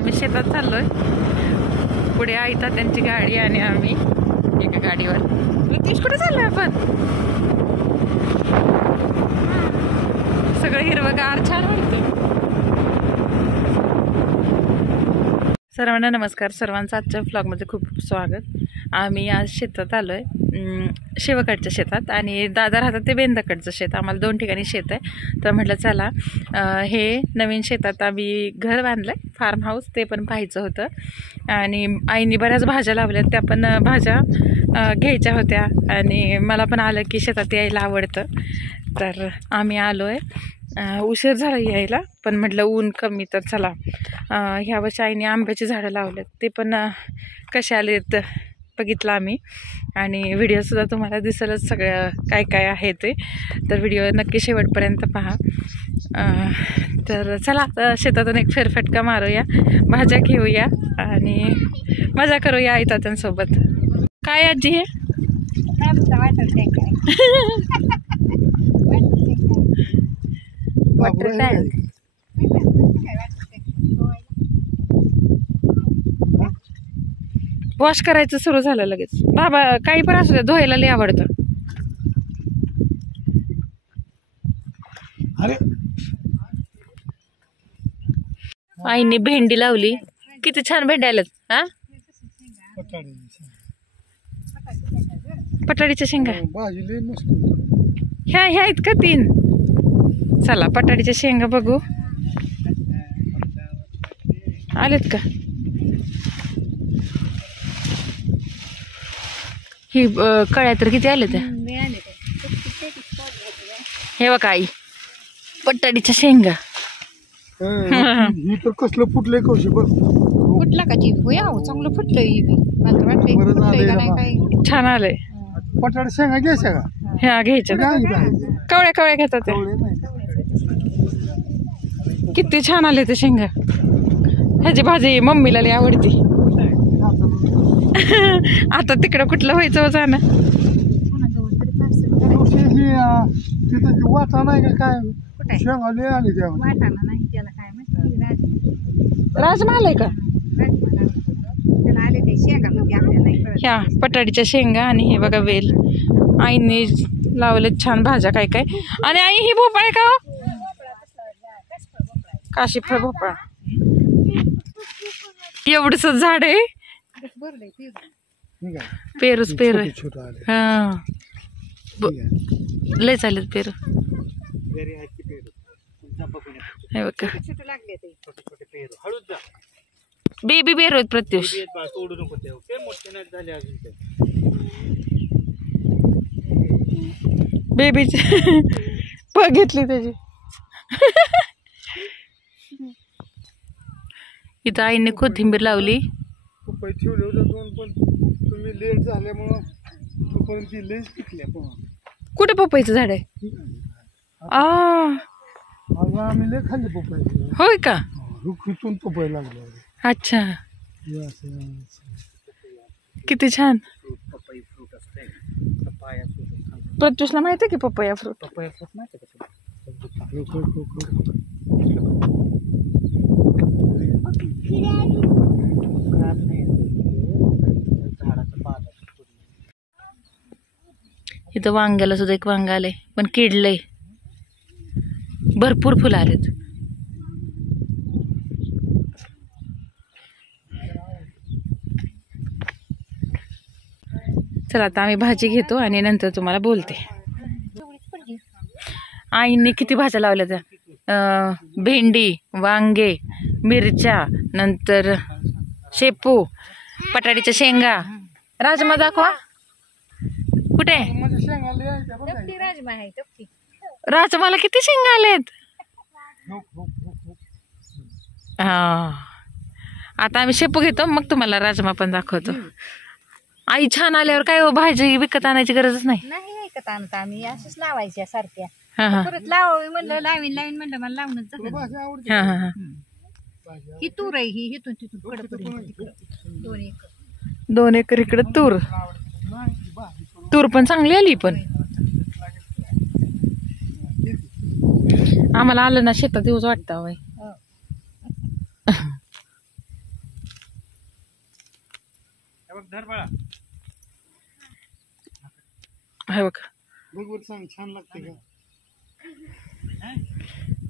आम्ही शेतात चाललोय. पुढे आईता त्यांची गाडी आणि आम्ही एका गाडीवर. नितीश कुठे चाललोय आपण? सगळं हिरवंगार छान वाटतं. सर्वांना नमस्कार. सर्वांचं आजच्या व्लॉगमध्ये खूप खूप स्वागत. आम्ही आज शेतात आलोय, शेवकडच्या शेतात, आणि दादा राहतात ते बेंदाकडचं शेत. आम्हाला 2 ठिकाणी शेत आहे. तर म्हटलं चला हे नवीन शेतात आम्ही घर बांधलंय, फार्म हाऊस, ते पण पाहायचं होतं. आणि आईने बऱ्याच भाज्या लावल्यात, त्या पण भाज्या घ्यायच्या होत्या. आणि मला पण आलं की शेतात यायला आवडतं, तर आम्ही आलोय. उशीर झाला यायला, पण म्हटलं ऊन कमी तर चला. ह्या वर्षी आईने आंब्याची झाडं लावलेत, ते पण कसे आलेत बघितलं आम्ही. आणि व्हिडिओसुद्धा तुम्हाला दिसेलच सगळं काय काय आहे ते, तर व्हिडिओ नक्की शेवटपर्यंत पहा. तर चला आता शेतातून एक फेरफटका मारूया, भाज्या घेऊया आणि मजा करूया आई तात्यांसोबत. काय आजी हे? Water tank. वॉश करायचं सुरू झालं लगेच. बाबा काही पण असू द्या, धुवायला लय आवडतं. आईने भेंडी लावली, किती छान भेंडी आल्यात. हा, पटाडीच्या शेंगा ह्या आहेत का 3? चला पटाडीच्या शेंगा बघू, आलेत का? ही कळ्या तर किती आले त्या. हे बघा आई, पटाडीच्या शेंगा. ही तर कसलं फुटलंय कौशी बघ. फुटला का जी? चांगलं फुटलंय. छान आलंय. पटाड शेंगा घ्यायच्या का? ह्या घ्यायच्या, कवळ्या कवळ्या घेतात त्या. किती छान आले ते शेंगा. ह्याची भाजी मम्मीला लई आवडती. आता तिकडं कुठलं व्हायचं जाणं. वाटा नाही का काय? शेंगा लय आली त्या. राजमा आलाय का? ह्या पटाडीच्या शेंगा आणि हे बघा वेल. आईने लावले छान भाज्या काय काय. आणि आई ही भोपळा आहे का? काशीफळ भोपळा. एवढंच झाड आहे. पेरूच पेरू. हा, लय चालेल पेरू. बेबी पेरू आहेत प्रत्युष. बेबीची घेतली त्याची. इथं आईने कोथिंबीर लावली. पपई ठेवले होते 2, पण तुम्ही लेट झाल्यामुळं तोपर्यंत लयच पिकल्या. कुठे पपईचं झाड आहे? आम्ही लय खाल्ले पपई. होय का? रुखीतून पपई लागले. अच्छा, किती छान. प्रत्युषला माहिती आहे की पपया फ्रूट? माहिती आहे. इथं वांग्याला सुद्धा एक वांग आलंय, पण किडलंय. भरपूर फुलं आलेत. चला आता आम्ही भाजी घेतो आणि नंतर तुम्हाला बोलते. आईने किती भाज्या लावल्या त्या. भेंडी, वांगे, मिरच्या, नंतर शेपू, पटाडीच्या शेंगा. राजमा दाखवा कुठे? राजमाला किती शेंगा आलेत. हा, आता आम्ही शेपू घेतो, मग तुम्हाला राजमा पण दाखवतो. आई छान आल्यावर काय भाजी विकत आणायची गरजच नाही. विकत आणत आम्ही अशीच लावायच्या सारख्या. हा, परत लावावी म्हणलं, लावीन म्हणलं मला लावूनच झालं. हा, हा. ही तूर आहे, ही इथून तिथून कडपर्यंत 2 एकर. 2 एकर इकडे तूर. तूर पण चांगली आली. पण आम्हाला आलं ना शेतात येऊच वाटतं. हे बघ बघ वर सांग छान लागते का?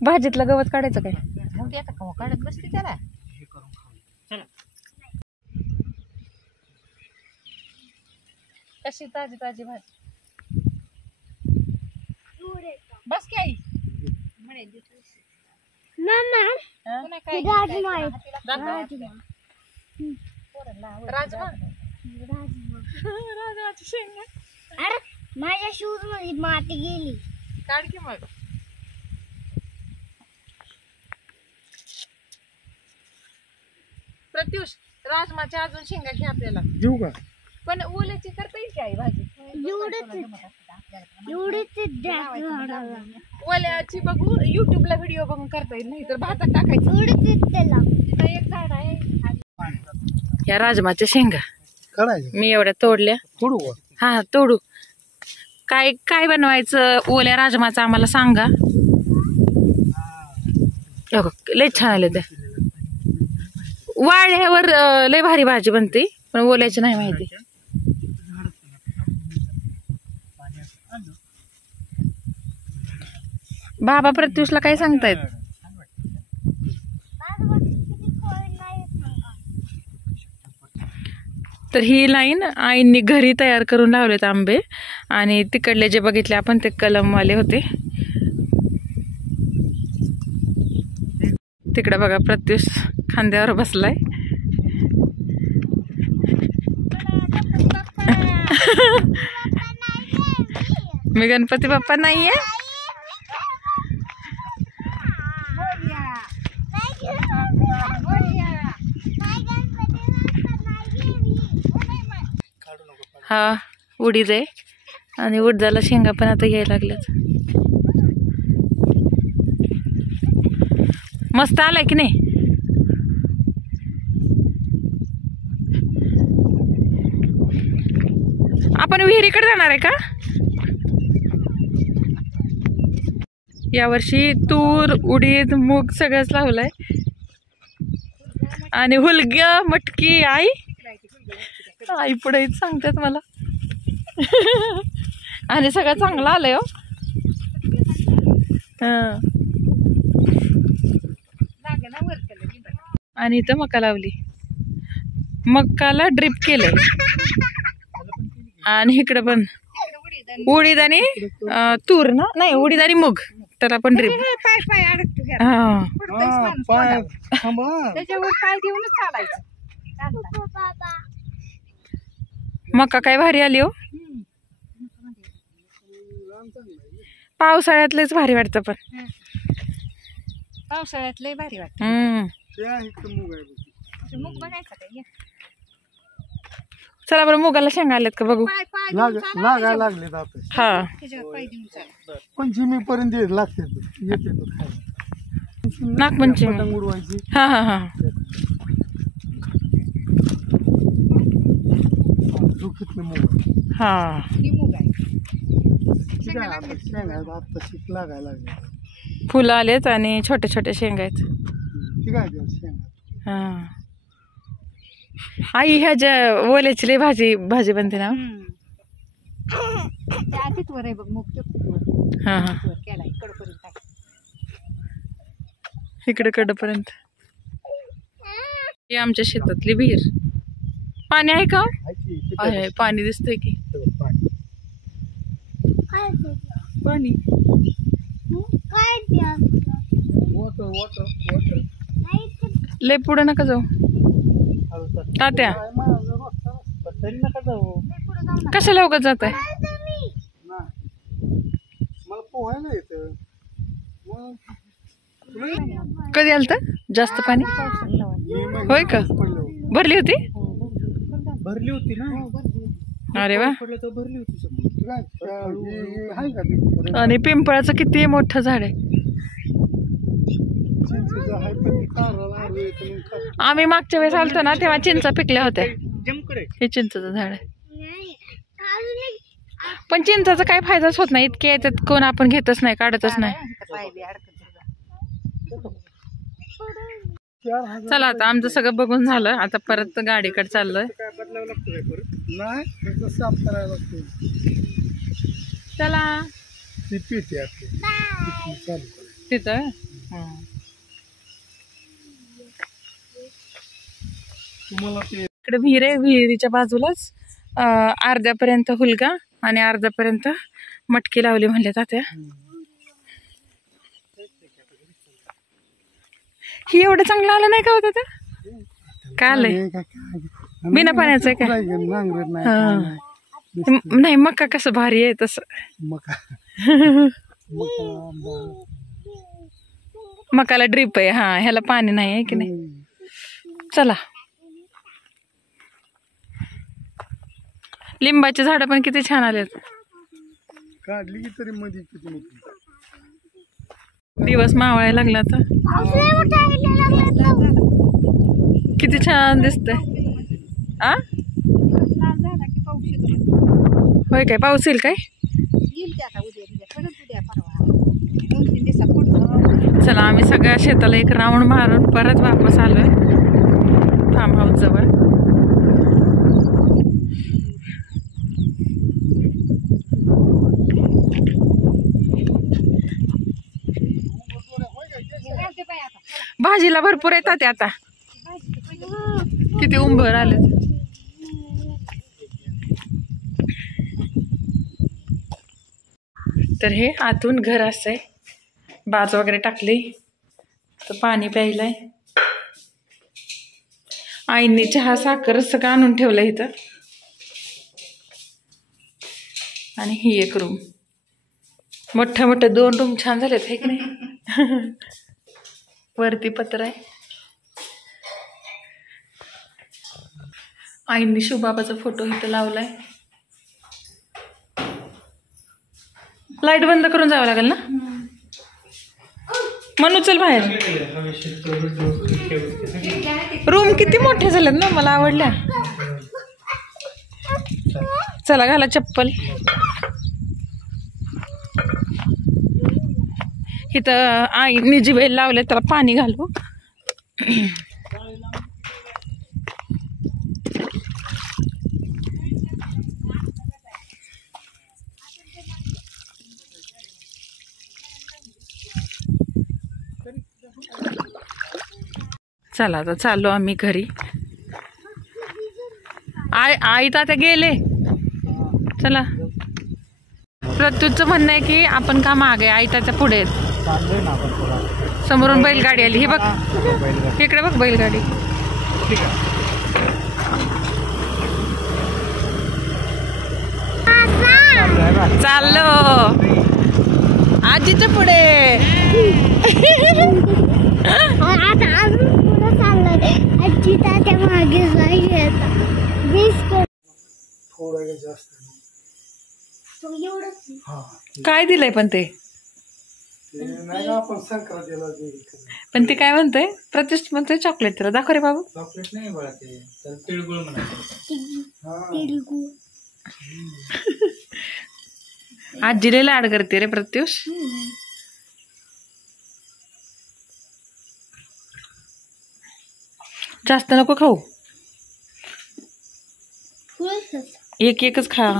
भाजीतलं गवत काढायचं काय? मग ते आता कवा काढत बसते त्याला. कशी ताजी ताजी भाजी. बस की आई. पुन्हा काय राजमा राजमाची शेंगा अरे माझ्या शूज मध्ये माती गेली. काढ की मग. प्रत्युष राजमाच्या अजून शेंगा घे आपल्याला. देऊ का? पण ओल्याची करता येईल की आई भाजी? एवढेच ओल्याची बघू युट्यूबला व्हिडिओ बघून करता येईल, नाही तर भातात टाकायचं. त्याला तिथं एक झाड आहे. या राजमाच्या शेंगा काढायचं मी एवढ्या तोडल्या. थोडू का? हा तोडू. काय काय बनवायचं ओल्या राजमाचं आम्हाला सांगा. अगं, लय छान आले ते. वाळ्यावर लय भारी भाजी बनते, पण ओल्याची नाही माहिती. बाबा प्रत्युषला काय सांगतायत? तर ही लाईन आईंनी घरी तयार करून लावलेत आंबे, आणि तिकडले जे बघितले आपण ते कलमवाले होते. तिकडे बघा प्रत्युष खांद्यावर बसलाय. मी गणपती बाप्पा नाहीये. हा उडीद आहे, आणि उडदाला शेंगा पण आता यायला लागल्यात. मस्त आलाय की नाही? आपण विहिरीकडे जाणार आहे का? यावर्षी तूर उडीद मूग सगळंच लावलंय, आणि हुलग्या मटकी आई आई पुढे सांगतात मला. आणि सगळं चांगलं आलंय हो. आणि इथं मका लावली. मकाला ड्रिप केलंय, आणि इकडं पण उडीद आणि तूर ना, नाही उडीद आणि मूग, त्याला पण ड्रिप. पाय अडकतो हा, पुढं पाय थांबा. त्याच्यावर पाय घेऊनच चालायचं. मका काय भारी आली हो. पावसाळ्यातलेच भारी वाटतं, पण पावसाळ्यात लय भारी वाटत. ते आहे इथं मूग आहे बघ. मूग बघायचा काय? ये. चला बरं, मुगाला शेंगा आल्यात का बघू. पाय पाय घेऊन चाला लागायला लागले आता. हा त्याच्यावर पाय घेऊन चाला. पंचमीपर्यंत लागते येते तो खायला. नागपंचमी. पतंग उडवायची. हा हा हा दुखीतले मूग. हा ही मूग आहे. ठीक आहे, आता शेंगा आहेत, आता शिक लागायला लागले. फुलं आलेत आणि छोटे छोटे शेंगा आहेत. ठीक आहे त्या शेंगा. हा आई ह्या ज्या ओल्याची लय भाजी बनते ना. त्या आधीच वर आहे बघ मूग. ते हा हा वर केलाय कडपर्यंत टाक. इकडे कडपर्यंत. ही आमच्या शेतातली विहीर. पाणी आहे का? आहे की, किती आहे, पाणी दिसतंय की. पाणी. पाणी वॉटर वॉटर वॉटर. लय पुढे नका जाऊ तात्या. तरी नका जाऊ. कशाला उगाच जात आहे? नाही, मला पोहायला येतं. मग कधी आलत जास्त पाणी? होय का? भरली होती? भरली होती ना. अरे वा. पडलं तर भरली होती. आहे का ते? आणि पिंपळाचं किती मोठं झाड आहे. चिंचेचं आहे पण ते ताराला आडवे येतं मग काय. आम्ही मागच्या वेळेस आलतो ना, तेव्हा चिंचा पिकल्या होत्या. जमकडे. हे चिंचाचं झाड आहे. पण चिंचाचा काय फायदाच होत नाही. इतके याच्यात कोण आपण घेतच नाही, काढतच नाही. पाय बी अडकत. 4,000 चला आता आमचं सगळं बघून झालं, आता परत गाडीकडे चाललोय. काय बदलावं लागतं काय परत? नाही फक्त साफ करायला लागतं. चला ती पेटी आपली ती चालू करायची. तिथं तुम्हाला ते इकडे विहीर आहे, विहिरीच्या बाजूलाच अर्ध्यापर्यंत हुलगा आणि अर्ध्यापर्यंत मटकी लावली म्हणले तात्या. ही एवढं चांगलं आलं नाही का होतं ते? काय आलंय? बिना पाण्याचं आहे का? नांगरत नाही हा. काय नाही. नाही मका कसं भारी आहे तसं. मका मकाला ड्रीप आहे, हा ह्याला पाणी नाही आहे की नाही. चला लिंबाची झाडं पण किती छान आलेत. काढली की तरी मध्ये किती मोठी. दिवस मावळायला लागला तर किती छान दिसतंय. आ झाला की पाऊस येतो. होय काय पाऊस येईल काय? येईल ते आता उद्या परत उद्या परवा 2-3 दिवसात पडतो. चला आम्ही सगळ्या शेताला एक राऊंड मारून परत वापस आलोय फार्म हाऊस जवळ. भाजीला भरपूर येतात ते आता, किती उंबर आले. तर हे आतून घर असंय, बाज वगैरे टाकली तर पाणी प्यायलंय. आईंनी चहा साखर सगळं आणून ठेवलं इथं. आणि ही एक रूम, मोठ्या मोठ्या 2 रूम छान झालेत हे की नाही. वरती पत्र आहे. आईंनी शिवबाबाचा फोटो इथं लावलाय. लाईट बंद करून जावं लागेल ना. म्हणून चल बाहेर. रूम किती मोठे झालेत ना, मला आवडल्या. चला घाला चप्पल. इथं आईने जी वेल लावले त्याला पाणी घालू. चला आता चाललो आम्ही घरी. आई तात्या गेले. चला प्रत्युतचं म्हणणं आहे की आपण का मागे, आई तात्या पुढे आहेत. समोरून बैलगाडी आली. हे बघ इकडे बघ बैलगाडी. चाललो आजीच्या पुढे. आता अजून पुढे चाललंय. आजी तात्या मागे जाईल. थोडं जास्त एवढंच हा काय दिलंय पण ते ते नाही का आपण संक्रांतीला ते पण ते काय म्हणतोय प्रत्युष म्हणतोय चॉकलेट. त्याला दाखव रे बाबू. चॉकलेट नाही बघा ते तर तिळगुळ म्हणायचं. तिळगुळ. आजी लय लाड करते रे प्रत्युष. जास्त नको खाऊ, फुल एक एकच खा.